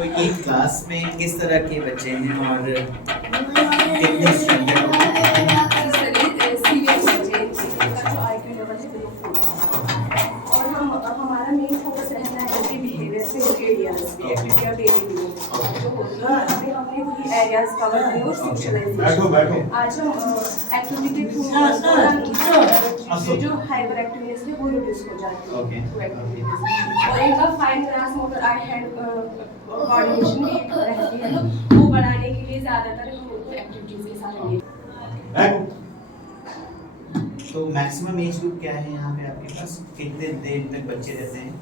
तो एक क्लास में किस तरह के बच्चे हैं और कितने स्टैंडर्ड सीरियस बच्चे इनका जो IQ लेवल है वो फुल और हमारा मेन फोकस रहना है इनके बिहेवियर पे एरियाज पे एक्टिविटी ऑफ डेली लिविंग जो होती है अभी हमने वही एरियाज कवर किए और सोशलाइजेशन आज हम एक्टिविटी के थ्रू जो हाइपर एक्टिवनेस है वो रिड्यूस हो जाती है और इनका फाइन ग्रास मोटर आई हैंड कोऑर्डिनेशन भी रहती है तो वो बढ़ाने के लिए ज़्यादातर हम उनको एक्टिविटीज़ के साथ लेंगे। तो मैक्सिमम एज ग्रुप क्या है यहाँ पे आपके पास, कितने देर तक बच्चे रहते हैं?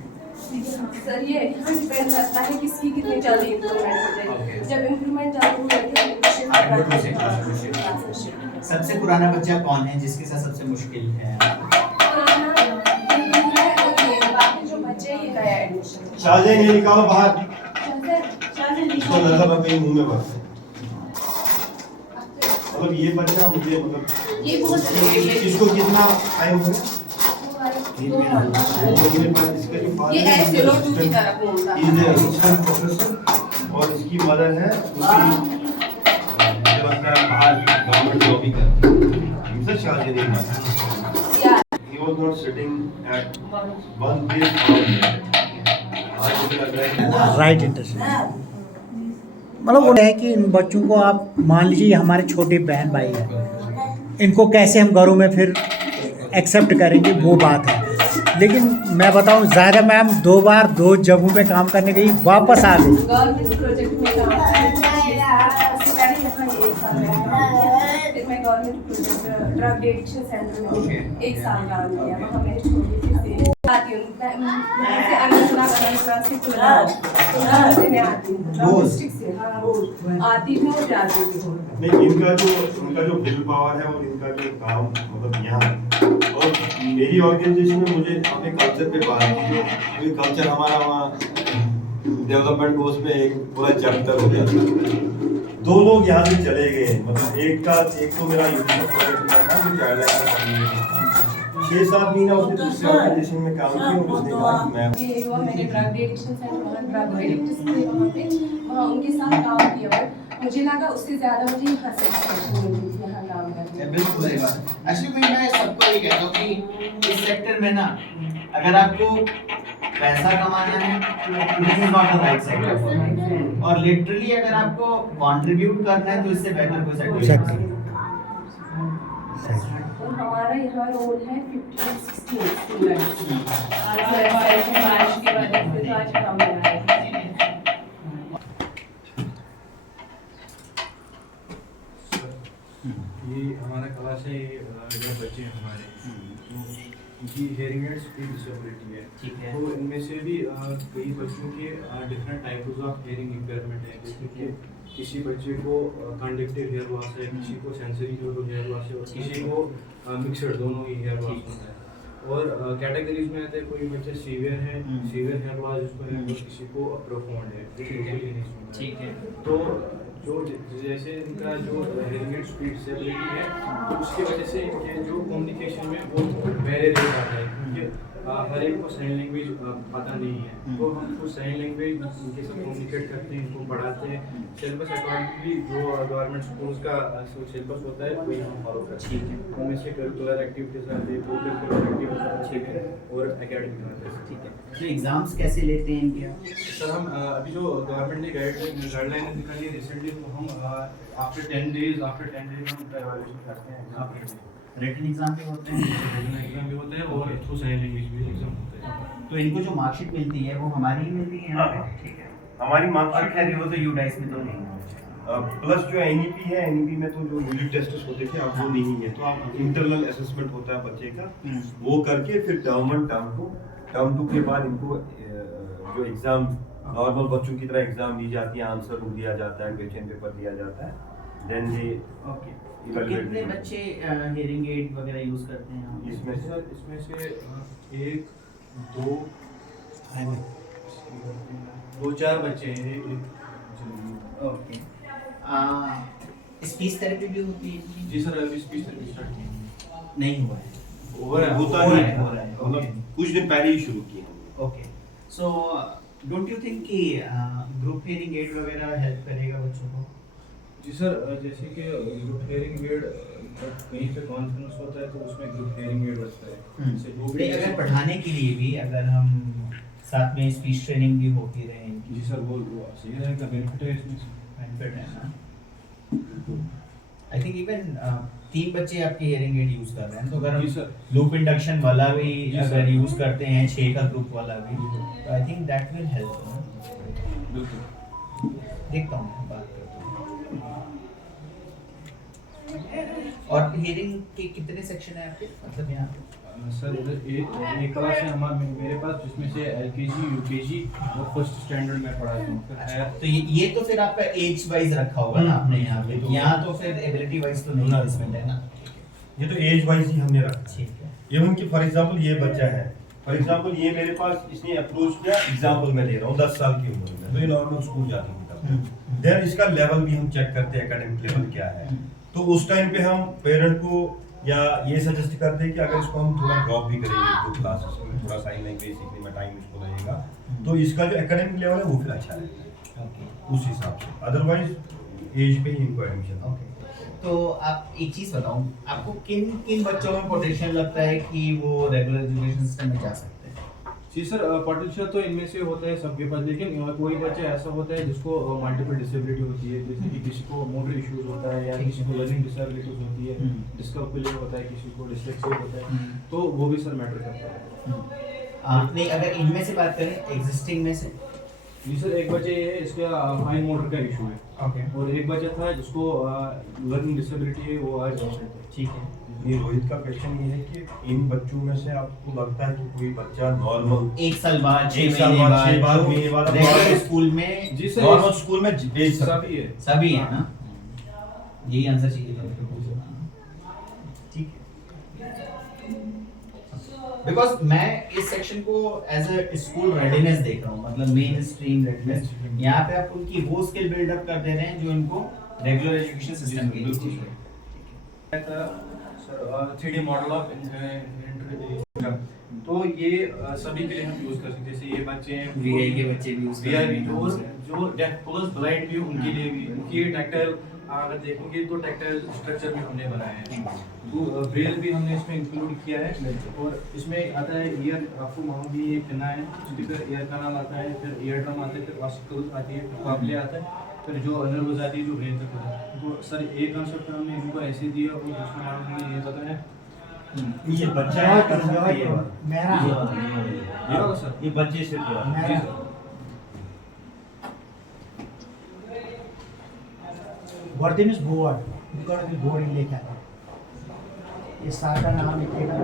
सर ये यहाँ डिपेंड करता है किसकी कितनी जल्दी इम्प्रूवमेंट होती है। जब इम्प्रूवमेंट जल्दी होती है सबसे पुराना बच्चा कौन है जिसके साथ सबसे मुश्किल है? बाकी जो बच्चे ये नया एडमिशन शाहजहां ये निकालो बाहर, इसको लगा मैं कहीं मुंह में भर मतलब ये बच्चा मुझे मतलब ये बहुत इसको कितना टाइम हो गया? ये ऐसे लोटू की तरह घूमता है और इसकी मदर है मुझे लगता है बाहर गवर्नमेंट जॉब ही करती है। Shahjahan he was not sitting at one place आज मुझे लग रहा है राइट इंटरसेक्शन मतलब वो है कि इन बच्चों को आप मान लीजिए हमारे छोटे बहन भाई हैं, इनको कैसे हम घरों में फिर एक्सेप्ट करेंगे वो बात है। लेकिन मैं बताऊं ज़्यादा मैम 2 बार 2 जगहों पे काम करने गई वापस आ गई। गवर्नमेंट प्रोजेक्ट में काम उससे पहले यहाँ 1 साल फिर मैं government project drug addiction centre में 1 साल काम किया। वहाँ मैंने छोड़ी थी आती हूँ मैं अनंतनाग से से मैं आती हूँ डिस्ट्रिक्ट से। हाँ रोज आती हूँ और जाती हूँ। नहीं इनका जो विल पावर है और इनका जो काम मतलब यहाँ और मेरी ऑर्गेनाइजेशन में मुझे अपने कल्चर पे बात की क्योंकि कल्चर हमारा वहाँ डेवलपमेंट कोर्स में एक पूरा चैप्टर हो गया। 2 लोग यहाँ से चले गए मतलब एक तो मेरा यूनिवर्सिटी प्रोजेक्ट में था जो चाइल्ड लाइन 6-7 महीना उसने दूसरे ऑर्गेनाइजेशन में काम किया और उसने कहा कि मैं ये हुआ मैंने ड्रग एडिक्शन सेंटर वहाँ ड्रग एडिक्ट्स थे वहाँ पे वहाँ उनके साथ काम किया बट मुझे लगा उससे ज़्यादा मुझे यहाँ सेटिस्फैक्शन मिली थी यहाँ काम करके। बिल्कुल सही बात। एक्चुअली मैं सबको ये कहता हूँ कि इस सेक्टर में ना अगर आपको पैसा कमाना है this is not the right sector और लिटरली अगर आपको कंट्रीब्यूट करना है तो इससे बेहतर कोई सेक्टर नहीं। और हमारा यहाँ रोल है 15-16 स्टूडेंट्स। आज बारिश के वजह से तो आज कम है। ये हमारा क्लास है जो बच्चे हैं हमारे इनकी हेयरिंग एड स्पीच डिसेबिलिटी है। ठीक है। तो इनमें से भी कई बच्चों के different types of hearing impairment है जिसमें कि किसी बच्चे को कंडक्टिव हेयर लॉस है, किसी को सेंसरी जो हेयर लॉस है और किसी को मिक्सड दोनों ही हेयर लॉस होता है। और कैटेगरीज में आते हैं कोई बच्चे सीवियर है, सीवियर हेयर लॉस जिसको है और किसी को प्रोफाउंड है। ठीक है। तो जो जैसे इनका जो हेयरिंग एड स्पीच डिसेबिलिटी है तो उसकी वजह से इनके जो कम्युनिकेशन में वो बैरियर आ रहा है क्योंकि हर एक को साइन लैंग्वेज पता नहीं है तो हम उसको साइन लैंग्वेज इनके साथ कम्युनिकेट करते हैं, इनको पढ़ाते हैं। सिलेबस अकॉर्डिंगली जो गवर्नमेंट स्कूल्स का सिलेबस होता है वही हम फॉलो करते हैं। उनमें से करिकुलर एक्टिविटीज आते हैं, को करिकुलर एक्टिविटीज ठीक है और एकेडमिक आते हैं। ठीक है। तो एग्जाम्स कैसे लेते हैं इनके? सर हम अभी जो गवर्नमेंट ने गाइडलाइन निकाली है रिसेंटली तो हम आफ्टर 10 डेज हम इवैल्यूएशन करते हैं। रिटन एग्जाम भी होते हैं? रिटन एग्जाम भी होते हैं और थ्रू साइन लैंग्वेज भी एग्जाम होते हैं। तो इनको जो मार्कशीट मिलती है वो हमारी ही मिलती है यहाँ पे? ठीक है। हमारी और मार्कशीट खैर वो तो यूडाइस में तो नहीं प्लस जो एनईपी है एनईपी में तो जो यूनिट टेस्ट होते थे अब वो नहीं है तो आप इंटरनल असेसमेंट होता है बच्चे का वो करके फिर टर्म 2 के बाद इनको जो एग्जाम नॉर्मल बच्चों की तरह एग्जाम ली जाती है, आंसर बुक दिया जाता है, क्वेश्चन पेपर दिया जाता है, देन ये ओके। तो कितने बच्चे हियरिंग एड वगैरह यूज करते हैं इसमें से 1 2 4 बच्चे हैं। ओके। स्पीच थेरेपी भी होती है? जी सर अभी स्पीच थेरेपी स्टार्ट की नहीं हुआ है? हो रहा है होता नहीं है मतलब कुछ दिन पहले ही शुरू किया। Okay. So don't you think कि ग्रुप हियरिंग एड वगैरह हेल्प करेगा बच्चों को? जी सर, जैसे कि ग्रुप हेयरिंग एड कहीं पे कॉन्फ्रेंस होता है तो उसमें ग्रुप हेयरिंग एड बचता है। जैसे जो भी नहीं, अगर पढ़ाने के लिए भी अगर हम साथ में स्पीच ट्रेनिंग भी होती रहे इनकी, जी सर, वो सही रहेगा, बेनिफिट है इसमें। बेनिफिट है ना। आई थिंक इवन 3 बच्चे आपके हियरिंग एड यूज कर रहे हैं, तो अगर जी हम सर। लूप इंडक्शन वाला भी जी अगर सर। यूज करते हैं, 6 का ग्रुप वाला भी, तो I think that will help. बिल्कुल। देखता हूँ मैं, बात करता हूँ। और हियरिंग के कितने सेक्शन है आपके, मतलब यहाँ पे? सर इधर एक क्लास है मेरे पास, जिसमें से LKG, UKG और फर्स्ट स्टैंडर्ड में पढ़ाता हूँ। फिर हायर तो ये तो फिर आपका एज वाइज रखा होगा ना आपने यहाँ पे, तो यहाँ तो फिर एबिलिटी वाइज तो नहीं प्लेसमेंट है ना? ये तो एज वाइज ही हमने रखा है। ठीक है। इवन कि फॉर एग्जांपल ये बच्चा है, फॉर एग्जांपल ये मेरे पास इसने अप्रोच किया, एग्जांपल मैं दे रहा हूँ 10 साल की उम्र में, तो ये नॉर्मल स्कूल जाती है। देन इसका लेवल भी हम चेक करते हैं, एकेडमिक लेवल क्या है। तो उस टाइम पे हम पेरेंट को या ये सजेस्ट करते हैं कि अगर इसको हम थोड़ा ड्रॉप भी करेंगे तो क्लासेस में, थोड़ा साइन लैंग्वेज सीखने में टाइम इसको लगेगा, तो इसका जो एकेडमिक लेवल है वो फिर अच्छा रहेगा उस हिसाब से। अदरवाइज एज पे ही इनको एडमिशन। ओके, तो आप एक चीज बताओ, आपको किन किन बच्चों में पोटेंशियल लगता है कि वो रेगुलर एजुकेशन सिस्टम में जा सकते हैं? जी सर, पोटेंशियल तो इनमें से होता है सबके पास, लेकिन कोई बच्चा ऐसा होता है जिसको मल्टीपल डिसेबिलिटी होती है, जैसे कि किसी को मोटर इश्यूज होता है या किसी को लर्निंग डिसेबिलिटीज होती है, डिस्कैलकुलेट होता है, किसी को डिस्लेक्सिया होता है, तो वो भी सर मैटर करता है। आपने अगर इनमें से बात करें, एग्जिस्टिंग में से? जी सर, एक बच्चे ये है, इसका फाइन मोटर का इशू है। ओके, और एक बच्चा था जिसको लर्निंग डिसेबिलिटी है, वो आज एब्सेंट है। ठीक है। ये रोहित का क्वेश्चन ये है कि इन बच्चों में से आपको लगता है कि कोई बच्चा नॉर्मल 1 साल बाद, 6 एक साल महीने बाद, 6 बाद, महीने बाद रेगुलर स्कूल में जी सर, नॉर्मल स्कूल में भेज सकते सभी है। सभी है ना? यही आंसर चाहिए था। ठीक है, बिकॉज मैं इस सेक्शन को एज अ स्कूल रेडीनेस देख रहा हूँ, मतलब मेन स्ट्रीम रेडीनेस। यहाँ पे आप उनकी वो स्किल बिल्डअप कर दे रहे हैं जो इनको रेगुलर एजुकेशन सिस्टम के लिए चाहिए। सर 3D मॉडल ऑफ तो ये सभी के लिए हम यूज कर सकते हैं, जैसे ये बच्चे हैं, VI के बच्चे भी यूज VI भी, जो डेफ प्लस ब्लाइंड भी उनके लिए भी, उनकी टैक्टाइल अगर देखेंगे तो टैक्टाइल स्ट्रक्चर भी हमने बनाया है, तो ब्रेल भी हमने इसमें इंक्लूड किया है। और इसमें आता है ईयर, आपको वहाँ भी एक पिना है, फिर ईयर कनाल आता है, फिर ईयर ड्रम आता है, फिर ऑसिकल आती है, फिर काबले आता है, फिर जो नर्व जाती है जो ब्रेन तक होता है। तो सर एक कंसेप्ट हमने इनको ऐसे दिया और दूसरा हमने ये बताया। ये बच्चा है कर सकता है, ये मेरा ये वाला सर, ये बच्चे से पूरा जी मेरा sir. Within is bored, you got to be bored in लेकर। ये सार का नाम लिखेगा।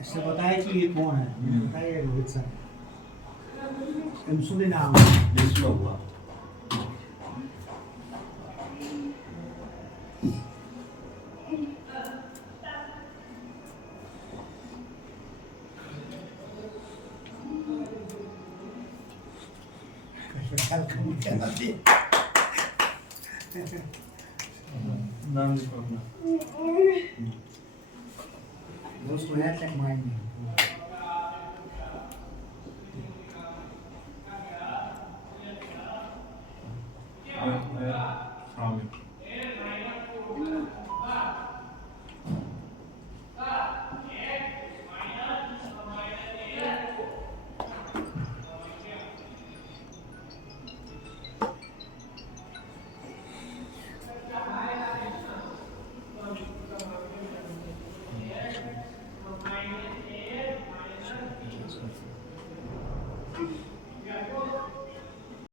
इससे बताया कि ये कौन है, बताइए रोहित सर। इंसुलिन नाम है। जिसमें हुआ नाम लिखो अपना। दोस्तों है तक माइंड में